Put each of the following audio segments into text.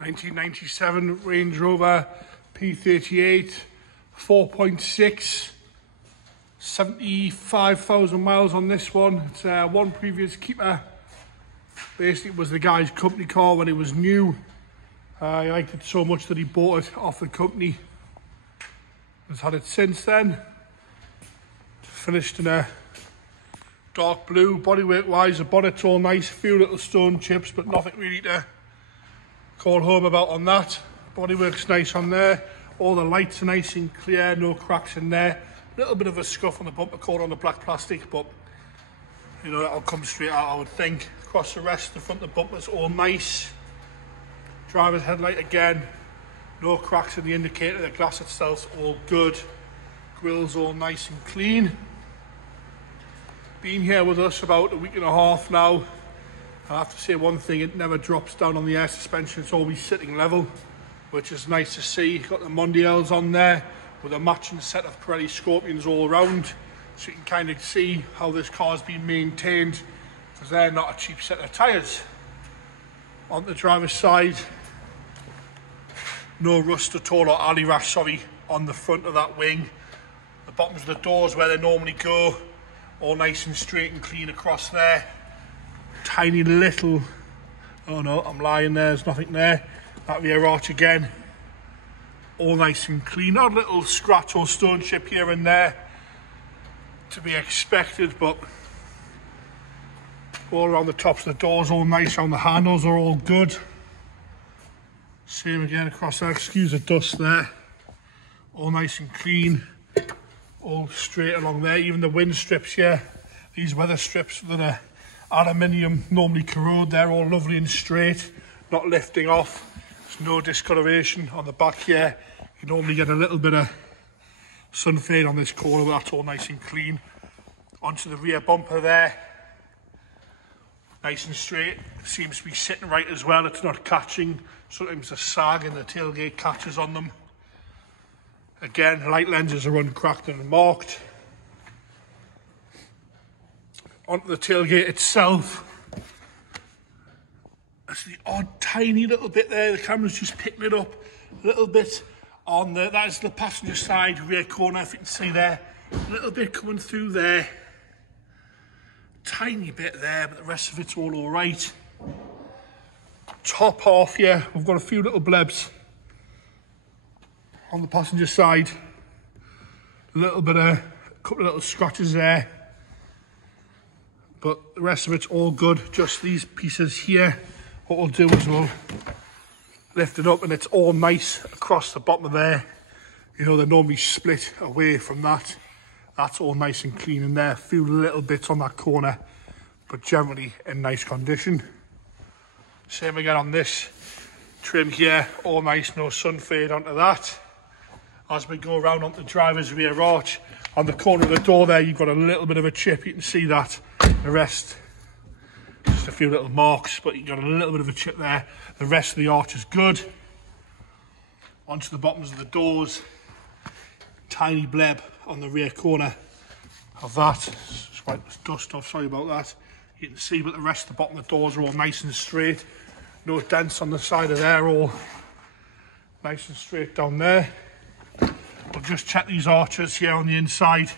1997 Range Rover P38, 4.6, 75,000 miles on this one. It's one previous keeper. Basically, it was the guy's company car when it was new. He liked it so much that he bought it off the company. Has had it since then. Finished in a dark blue. Bodywork wise, the bonnet's all nice. A few little stone chips, but nothing really to call home about on that. Bodywork's nice on there. All the lights are nice and clear, no cracks in there. A little bit of a scuff on the bumper cord on the black plastic, but you know, that'll come straight out, I would think. Across the rest, the front of the bumper's all nice. Driver's headlight again, no cracks in the indicator, the glass itself's all good. Grill's all nice and clean. Been here with us about a week and a half now. I have to say one thing, it never drops down on the air suspension, it's always sitting level, which is nice to see. Got the Mondials on there with a matching set of Pirelli Scorpions all around, so you can kind of see how this car's been maintained, because they're not a cheap set of tyres. On the driver's side, no rust at all, or alley rash, sorry, on the front of that wing. The bottoms of the doors where they normally go, all nice and straight and clean across there. Tiny little, oh no, I'm lying, there's nothing there. That rear arch again, all nice and clean. Odd little scratch or stone chip here and there, to be expected, but all around the tops of the doors, all nice. On the handles are all good. Same again across there, excuse the dust there. All nice and clean, all straight along there. Even the wind strips here, these weather strips that are aluminium, normally corrode, they're all lovely and straight, not lifting off. There's no discoloration on the back here. You normally get a little bit of sun fade on this corner, but that's all nice and clean. Onto the rear bumper there, nice and straight. It seems to be sitting right as well, it's not catching. Sometimes the sag and the tailgate catches on them. Again, light lenses are uncracked and marked. Onto the tailgate itself, that's the odd tiny little bit there. The camera's just picking it up a little bit on the, that is the passenger side rear corner, if you can see there. A little bit coming through there. Tiny bit there, but the rest of it's all right. Top half here, we've got a few little blebs on the passenger side. A couple of little scratches there. But the rest of it's all good. Just these pieces here, what we'll do is we'll lift it up and it's all nice across the bottom of there. You know, they're normally split away from that. That's all nice and clean in there. A few little bits on that corner, but generally in nice condition. Same again on this trim here, all nice, no sun fade onto that. As we go around onto the driver's rear arch, on the corner of the door there, you've got a little bit of a chip, you can see that. The rest, just a few little marks, but you've got a little bit of a chip there. The rest of the arch is good. Onto the bottoms of the doors, tiny bleb on the rear corner of that. Just wipe this dust off, sorry about that. You can see, but the rest of the bottom of the doors are all nice and straight. No dents on the side of there, all nice and straight down there. We'll just check these arches here on the inside.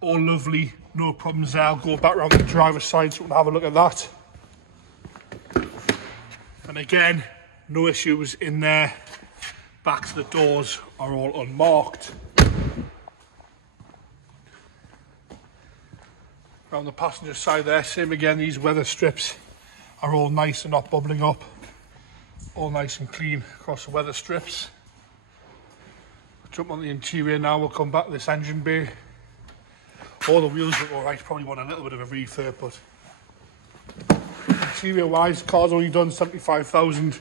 All lovely, no problems there. I'll go back around the driver's side so we can have a look at that. And again, no issues in there. Backs of the doors are all unmarked. Around the passenger side there, same again, these weather strips are all nice and not bubbling up. All nice and clean across the weather strips. Jump on the interior now, we'll come back to this engine bay. All the wheels look alright, probably want a little bit of a refurb, but interior wise, the car's only done 75,000.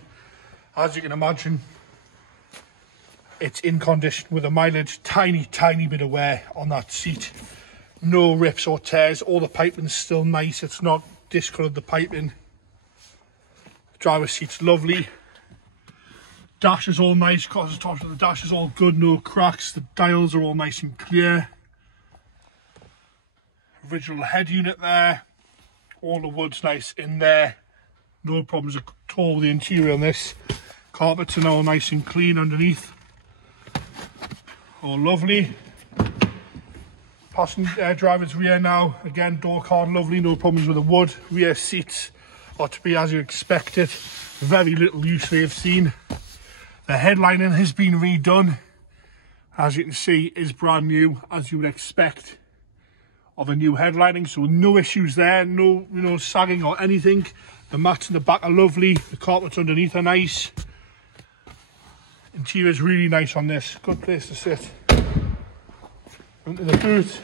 As you can imagine, it's in condition with a mileage, tiny bit of wear on that seat. No rips or tears, all the piping's still nice, it's not discoloured, the piping. The driver's seat's lovely. Dash is all nice, across the top of the dash is all good, no cracks. The dials are all nice and clear. Original head unit there. All the wood's nice in there. No problems at all with the interior on this. Carpets are now nice and clean underneath. All lovely. Passenger driver's rear now, again door card lovely, no problems with the wood. Rear seats are to be as you expect it. Very little use they've seen. The headlining has been redone. As you can see, is brand new, as you would expect of a new headlining. So no issues there, no sagging or anything. The mats in the back are lovely. The carpets underneath are nice. Interior is really nice on this. Good place to sit. Into the boot.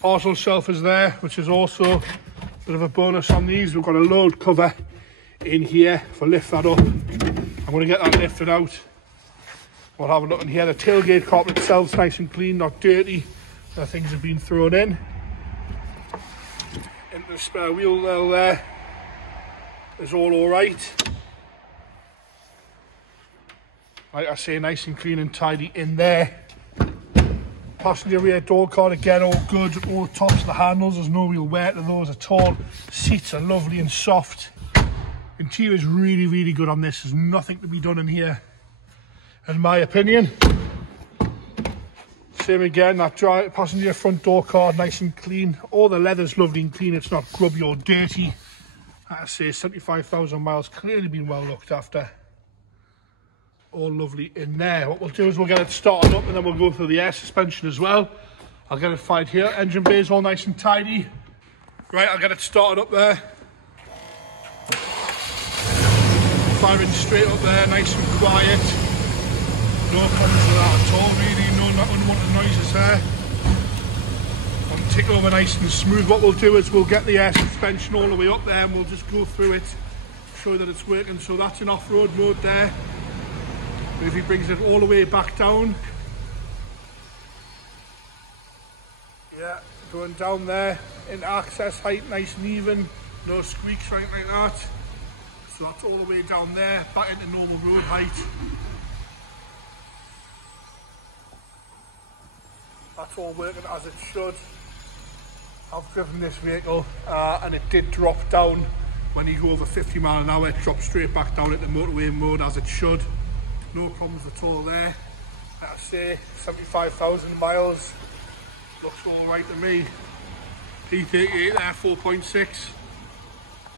Parcel shelf is there, which is also a bit of a bonus on these. We've got a load cover in here for lift that up. I'm going to get that lifted out. We'll have a look in here. The tailgate carpet itself is nice and clean, not dirty. The things have been thrown in. Into the spare wheel well there is all right. Like I say, nice and clean and tidy in there. Passenger rear door card again, all good. All the tops of the handles, there's no real wear to those at all. Seats are lovely and soft. Interior is really, really good on this. There's nothing to be done in here, in my opinion. Same again, that passenger front door card, nice and clean. All the leather's lovely and clean. It's not grubby or dirty. Like I say, 75,000 miles, clearly been well looked after. All lovely in there. What we'll do is we'll get it started up and then we'll go through the air suspension as well. I'll get it fired here. Engine bay is all nice and tidy. Right, I'll get it started up there. Firing straight up there, nice and quiet. No problems with that at all, really. No unwanted noises there. And tick over nice and smooth. What we'll do is we'll get the air suspension all the way up there and we'll just go through it, show that it's working. So that's in off-road mode there. If he brings it all the way back down, yeah, going down there in access height, nice and even, no squeaks or anything like that. So that's all the way down there, back into normal road height. That's all working as it should. I've driven this vehicle and it did drop down when you go over 50 miles an hour. It drops straight back down into motorway mode as it should. No problems at all there. Like I say, 75,000 miles. Looks all right to me. P38 there, 4.6.